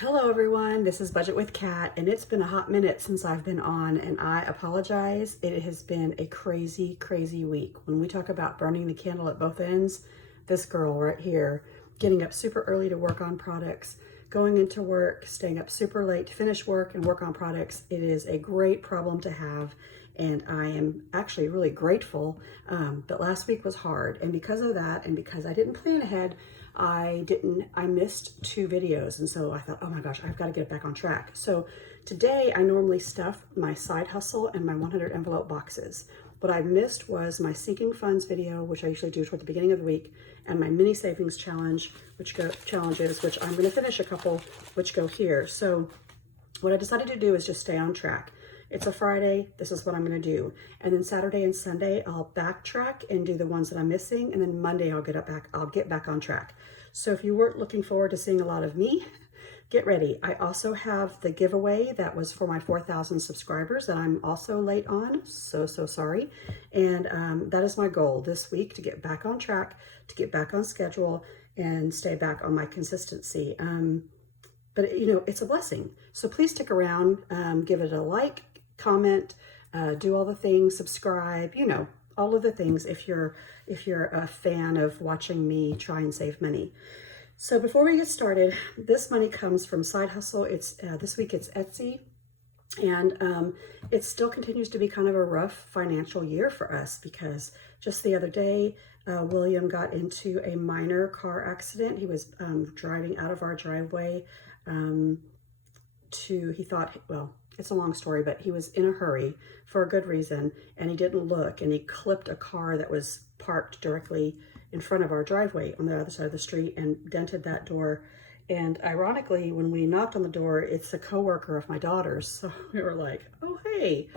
Hello everyone, this is Budget with Kat, and it's been a hot minute since I've been on, and I apologize. It has been a crazy, crazy week. When we talk about burning the candle at both ends, this girl right here, getting up super early to work on products, going into work, staying up super late to finish work and work on products, it is a great problem to have. And I am actually really grateful, but last week was hard. And because of that, and because I didn't plan ahead, I missed 2 videos. And so I thought, oh my gosh, I've got to get it back on track. So today I normally stuff my side hustle and my 100 envelope boxes. What I missed was my sinking funds video, which I usually do toward the beginning of the week, and my mini savings challenge, which I'm going to finish a couple, which go here. So what I decided to do is just stay on track. It's a Friday, this is what I'm gonna do. And then Saturday and Sunday, I'll backtrack and do the ones that I'm missing. And then Monday, I'll get back on track. So if you weren't looking forward to seeing a lot of me, get ready. I also have the giveaway that was for my 4,000 subscribers that I'm also late on, so sorry. And that is my goal this week, to get back on track, to get back on schedule, and stay back on my consistency. But you know, it's a blessing. So please stick around, give it a like, comment, do all the things, subscribe, you know, all of the things if you're a fan of watching me try and save money. So before we get started, this money comes from Side Hustle. It's this week it's Etsy, and it still continues to be kind of a rough financial year for us, because just the other day, William got into a minor car accident. He was driving out of our driveway he thought, well, it's a long story, but he was in a hurry for a good reason, and he didn't look, and he clipped a car that was parked directly in front of our driveway on the other side of the street and dented that door. And ironically, when we knocked on the door, it's a coworker of my daughter's. So we were like, oh, hey.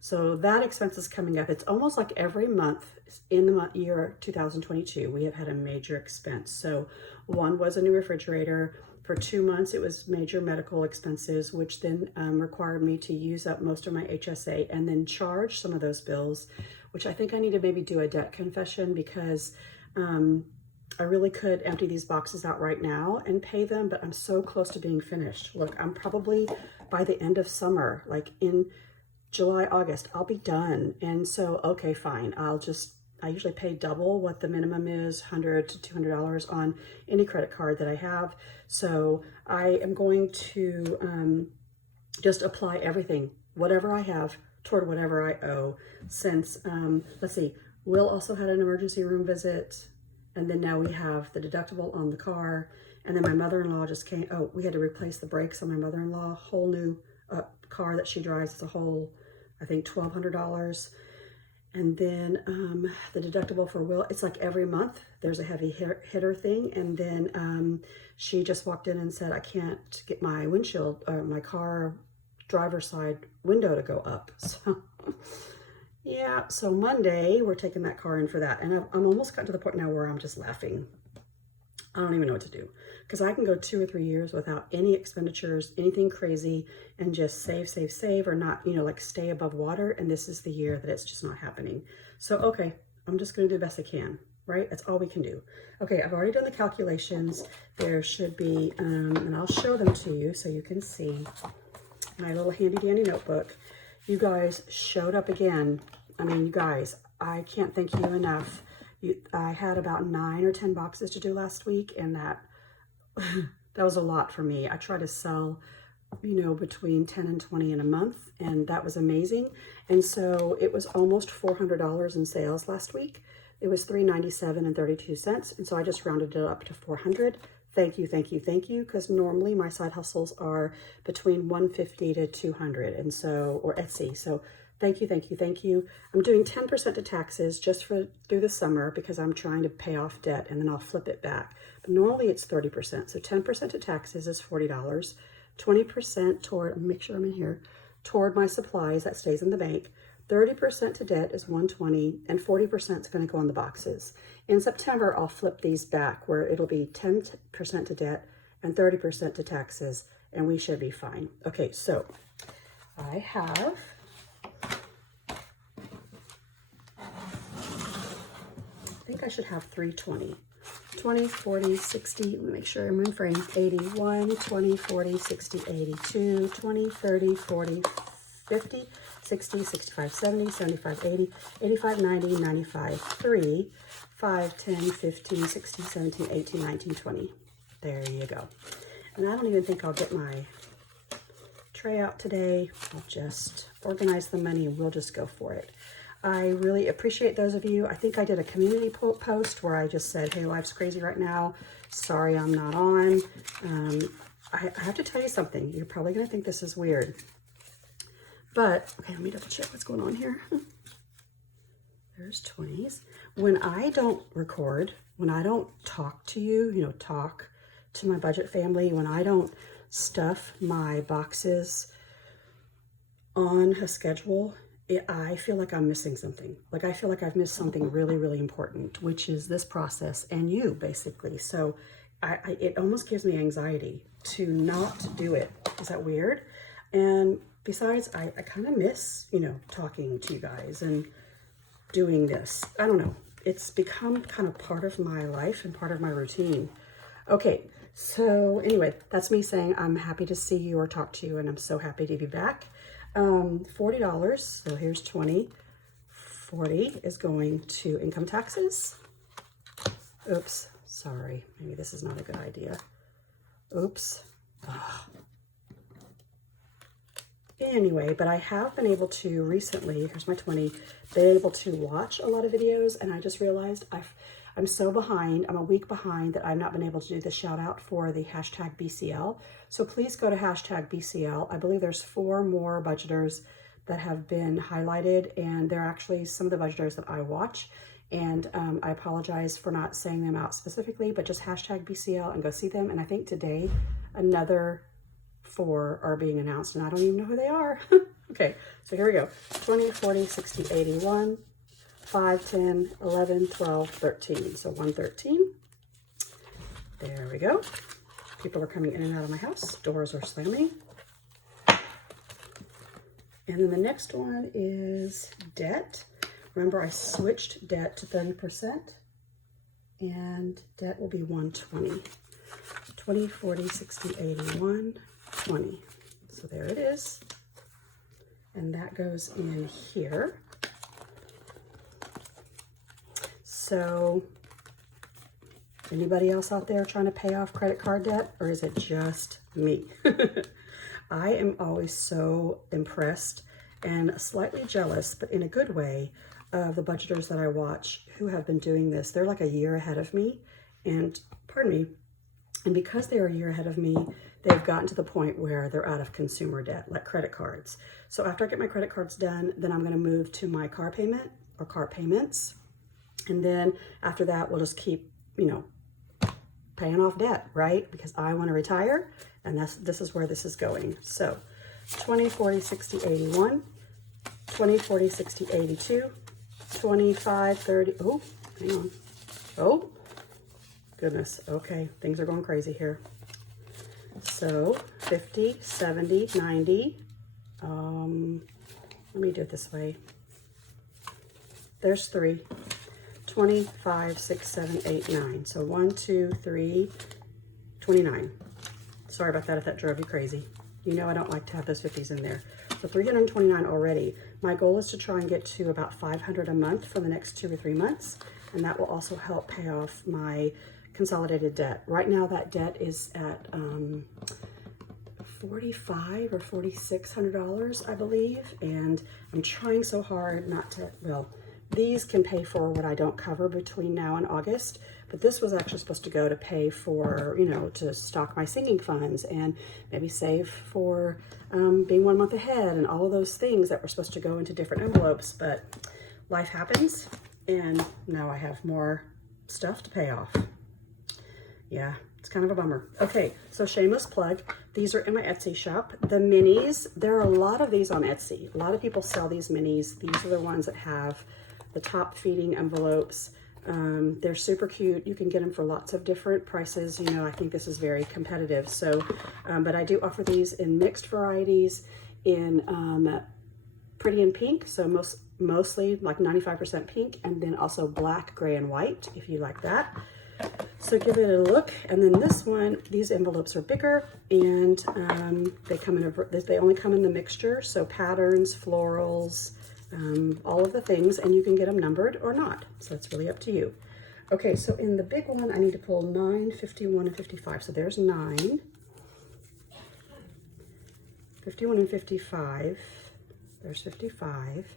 So that expense is coming up. It's almost like every month in the year 2022, we have had a major expense. So one was a new refrigerator. For 2 months, it was major medical expenses, which then required me to use up most of my HSA and then charge some of those bills, which I think I need to maybe do a debt confession, because I really could empty these boxes out right now and pay them, but I'm so close to being finished. Look, I'm probably by the end of summer, like in July, August, I'll be done. And so, okay, fine. I usually pay double what the minimum is, $100 to $200 on any credit card that I have. So I am going to just apply everything, whatever I have, toward whatever I owe. Since, let's see, Will also had an emergency room visit. And then now we have the deductible on the car. And then my mother-in-law just came. Oh, we had to replace the brakes on my mother-in-law. Whole new car that she drives. It's a whole, I think, $1,200. And then the deductible for Will, it's like every month there's a heavy hitter thing. And then she just walked in and said, I can't get my windshield, or my car driver's side window to go up. So yeah, so Monday we're taking that car in for that. And I'm almost gotten to the point now where I'm just laughing. I don't even know what to do, because I can go 2 or 3 years without any expenditures, anything crazy, and just save, or not, you know, like stay above water. And this is the year that it's just not happening. So, okay, I'm just going to do the best I can, right? That's all we can do. Okay, I've already done the calculations. There should be, and I'll show them to you so you can see my little handy dandy notebook. You guys showed up again. I mean, you guys, I can't thank you enough. I had about 9 or 10 boxes to do last week, and that was a lot for me. I try to sell, you know, between 10 and 20 in a month, and that was amazing. And so it was almost $400 in sales last week. It was $397.32, and so I just rounded it up to 400. Thank you, thank you, thank you, because normally my side hustles are between 150 to 200, and so, or Etsy. So thank you, thank you, thank you. I'm doing 10% to taxes just through the summer, because I'm trying to pay off debt, and then I'll flip it back. But normally it's 30%. So 10% to taxes is $40. 20% toward, make sure I'm in here, toward my supplies, that stays in the bank. 30% to debt is $120, and 40% is going to go on the boxes. In September, I'll flip these back, where it'll be 10% to debt and 30% to taxes, and we should be fine. Okay, so I have I think I should have 320 20, 40, 60, let me make sure I'm in frame, 81, 20, 40, 60, 82, 20, 30, 40, 50, 60, 65, 70, 75, 80, 85, 90, 95, 3, 5, 10, 15, 16, 17, 18, 19, 20. There you go. And I don't even think I'll get my tray out today. I'll just organize the money and we'll just go for it. I really appreciate those of you. I think I did a community post where I just said, hey, life's crazy right now. Sorry I'm not on. I have to tell you something. You're probably going to think this is weird. But, okay, let me double check what's going on here. There's 20s. When I don't record, when I don't talk to you, talk to my budget family, when I don't stuff my boxes on a schedule, I feel like I'm missing something. Like I feel like I've missed something really, really important, which is this process and you basically. So it almost gives me anxiety to not do it. Is that weird? And besides, I kind of miss, talking to you guys and doing this. I don't know. It's become kind of part of my life and part of my routine. Okay. So anyway, that's me saying I'm happy to see you or talk to you, and I'm so happy to be back. $40, so here's 20. 40 is going to income taxes. Oops, sorry, maybe this is not a good idea. Oops. Oh. Anyway, but I have been able to recently, here's my 20, been able to watch a lot of videos, and I just realized I'm so behind. I'm a week behind that I've not been able to do the shout out for the hashtag BCL. So please go to hashtag BCL. I believe there's 4 more budgeters that have been highlighted, and they're actually some of the budgeters that I watch. And I apologize for not saying them out specifically, but just hashtag BCL and go see them. And I think today another 4 are being announced, and I don't even know who they are. Okay, so here we go. 20, 40, 60, 81. 5, 10, 11, 12, 13. So 113. There we go. People are coming in and out of my house. Doors are slamming. And then the next one is debt. Remember, I switched debt to 30%. And debt will be 120. 20, 40, 60, 81, 20. So there it is. And that goes in here. So, anybody else out there trying to pay off credit card debt, or is it just me? I am always so impressed and slightly jealous, but in a good way, of the budgeters that I watch who have been doing this. They're like a year ahead of me, and pardon me, and because they're a year ahead of me, they've gotten to the point where they're out of consumer debt, like credit cards. So after I get my credit cards done, then I'm going to move to my car payment or car payments. And then after that, we'll just keep, paying off debt, right? Because I want to retire, and this is where this is going. So 20, 40, 60, 81, 20, 40, 60, 82, 25, 30, oh, hang on. Oh, goodness. Okay, things are going crazy here. So 50, 70, 90. Let me do it this way. There's 3. 20, 5, 6, 7, 8, 9. So 1, 2, 3, 29. Sorry about that if that drove you crazy. I don't like to have those 50s in there. So 329 already. My goal is to try and get to about 500 a month for the next 2 or 3 months. And that will also help pay off my consolidated debt. Right now that debt is at $4,500 or $4,600, I believe. And I'm trying so hard not to, well, these can pay for what I don't cover between now and August, but this was actually supposed to go to pay for, to stock my singing funds and maybe save for being 1 month ahead and all of those things that were supposed to go into different envelopes. But life happens, and now I have more stuff to pay off. Yeah, it's kind of a bummer. Okay, so shameless plug. These are in my Etsy shop. The minis, there are a lot of these on Etsy. A lot of people sell these minis. These are the ones that have the top feeding envelopes. They're super cute. You can get them for lots of different prices. I think this is very competitive. So, but I do offer these in mixed varieties, in pretty and pink. So mostly like 95% pink, and then also black, gray, and white, if you like that. So give it a look. And then this one, these envelopes are bigger, and they come in they only come in the mixture. So patterns, florals, all of the things, and you can get them numbered or not. So it's really up to you. Okay, so in the big one, I need to pull 9, 51, and 55. So there's 9, 51 and 55. There's 55,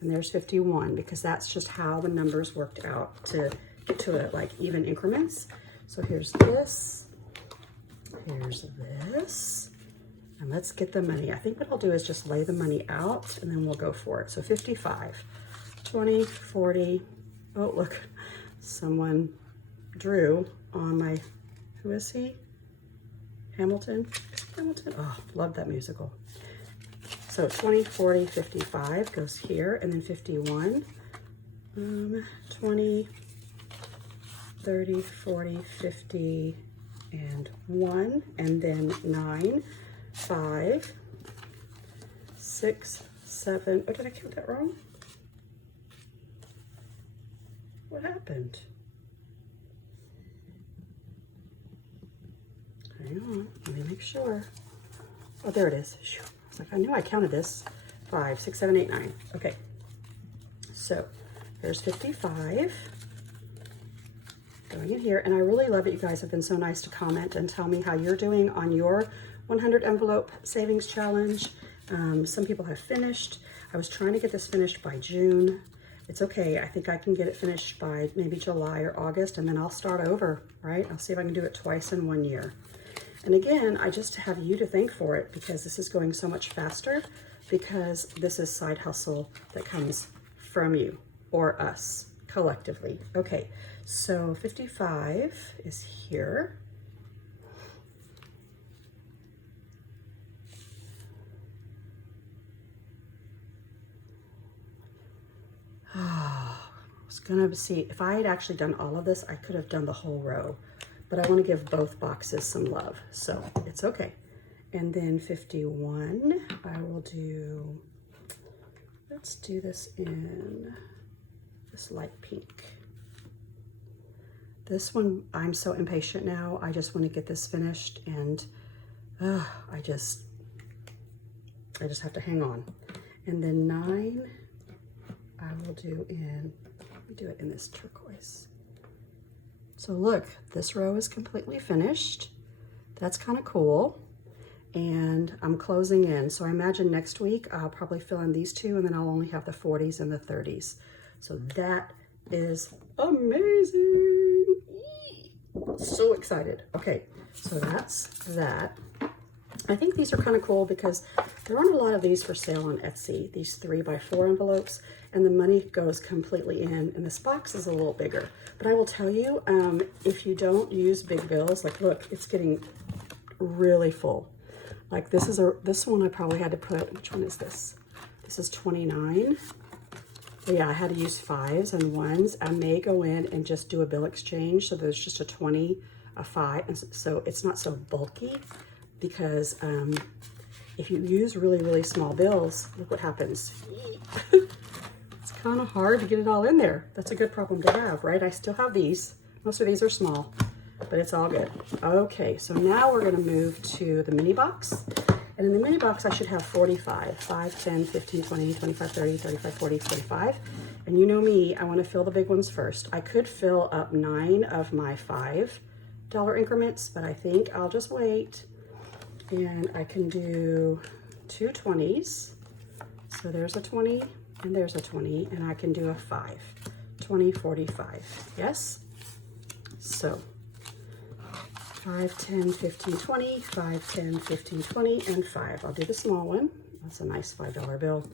and there's 51, because that's just how the numbers worked out to get to it, like even increments. So here's this, here's this, and let's get the money. I think what I'll do is just lay the money out, and then we'll go for it. So 55, 20, 40. Oh, look, someone drew on my, who is he? Hamilton? Hamilton? Oh, love that musical. So 20, 40, 55 goes here, and then 51, 20, 30, 40, 50, and 1, and then 9, 5, 6, 7. Oh, did I count that wrong? What happened? Hang on, let me make sure. Oh, there it is. Like, I knew I counted this. 5, 6, 7, 8, 9. Okay. So there's 55 going in here. And I really love it. You guys have been so nice to comment and tell me how you're doing on your 100 envelope savings challenge. Some people have finished. I was trying to get this finished by June. It's okay. I think I can get it finished by maybe July or August, and then I'll start over, right? I'll see if I can do it twice in 1 year. And again, I just have you to thank for it, because this is going so much faster, because this is side hustle that comes from you or us collectively. Okay, so 55 is here. I was gonna see, if I had actually done all of this, I could have done the whole row. But I want to give both boxes some love, so it's okay. And then 51, I will do, let's do this in this light pink. This one, I'm so impatient now. I just want to get this finished, and I just have to hang on. And then 9, I will do in, let me do it in this turquoise. So look, this row is completely finished. That's kind of cool. And I'm closing in. So I imagine next week I'll probably fill in these two, and then I'll only have the 40s and the 30s. So that is amazing. So excited. Okay, so that's that. I think these are kind of cool because there aren't a lot of these for sale on Etsy, these 3x4 envelopes, and the money goes completely in, and this box is a little bigger. But I will tell you, if you don't use big bills, like look, it's getting really full. Like this one I probably had to put, which one is this? This is 29. But yeah, I had to use 5s and 1s. I may go in and just do a bill exchange, so there's just a 20, a 5, and so it's not so bulky. Because if you use really, really small bills, look what happens. It's kind of hard to get it all in there. That's a good problem to have, right? I still have these. Most of these are small, but it's all good. Okay, so now we're gonna move to the mini box. And in the mini box, I should have 45, 5, 10, 15, 20, 25, 30, 35, 40, 45. And you know me, I wanna fill the big ones first. I could fill up 9 of my $5 increments, but I think I'll just wait. And I can do 2 20s. So there's a 20 and there's a 20, and I can do a 5, 20, 45, yes? So 5, 10, 15, 20, 5, 10, 15, 20, and 5. I'll do the small one. That's a nice $5 bill.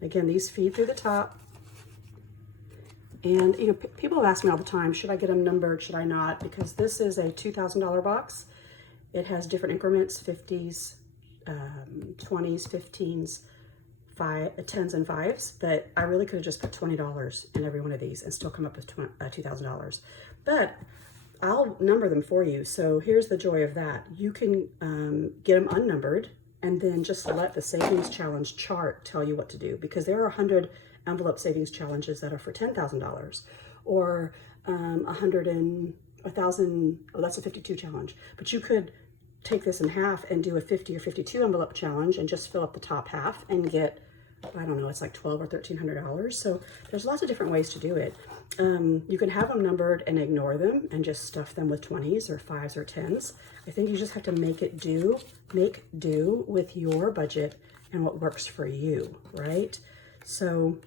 Again, these feed through the top. And you know, people ask me all the time, should I get them numbered, should I not? Because this is a $2,000 box. It has different increments, 50s, 20s, 15s, 10s, and 5s, but I really could have just put $20 in every one of these and still come up with $2,000. But I'll number them for you. So here's the joy of that. You can get them unnumbered and then just let the savings challenge chart tell you what to do, because there are 100 envelope savings challenges that are for $10,000 or 100 and 1,000, oh, that's a 52 challenge, but you could take this in half and do a 50 or 52 envelope challenge and just fill up the top half and get, I don't know, it's like $1,200 or $1,300. So there's lots of different ways to do it. You can have them numbered and ignore them and just stuff them with 20s or 5s or 10s. I think you just have to make do with your budget and what works for you, right? So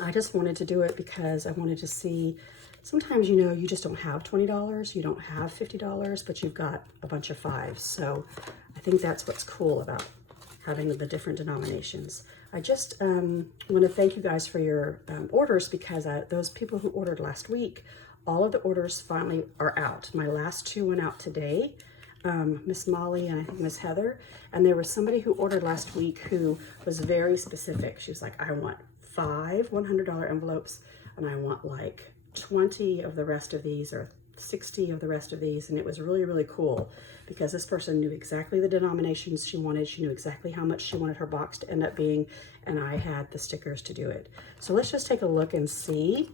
I just wanted to do it because I wanted to see, sometimes, you know, you just don't have $20, you don't have $50, but you've got a bunch of 5s. So I think that's what's cool about having the different denominations. I just want to thank you guys for your orders, because those people who ordered last week, all of the orders finally are out. My last 2 went out today, Miss Molly and I think Miss Heather, and there was somebody who ordered last week who was very specific. She was like, I want 5 $100 envelopes, and I want like 20 of the rest of these or 60 of the rest of these. And it was really, really cool because this person knew exactly the denominations she wanted. She knew exactly how much she wanted her box to end up being, and I had the stickers to do it. So let's just take a look and see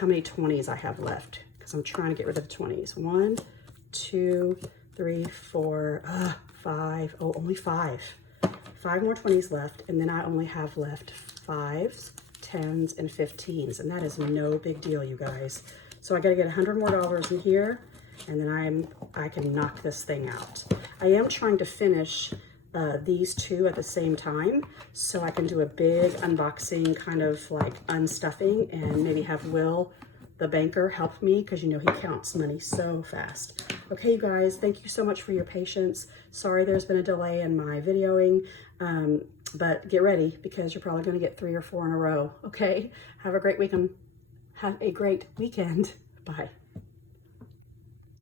how many 20s I have left, because I'm trying to get rid of the 20s. 1, 2, 3, 4, 5. Oh, only 5. 5 more 20s left, and then I only have left 5s, 10s, and 15s, and that is no big deal, you guys. So I got to get $100 more in here, and then I can knock this thing out. I am trying to finish these 2 at the same time, so I can do a big unboxing, kind of like unstuffing, and maybe have Will, the banker, help me, because you know he counts money so fast. Okay, you guys, thank you so much for your patience. Sorry there's been a delay in my videoing, but get ready, because you're probably going to get 3 or 4 in a row. Okay, have a great weekend. Have a great weekend. Bye.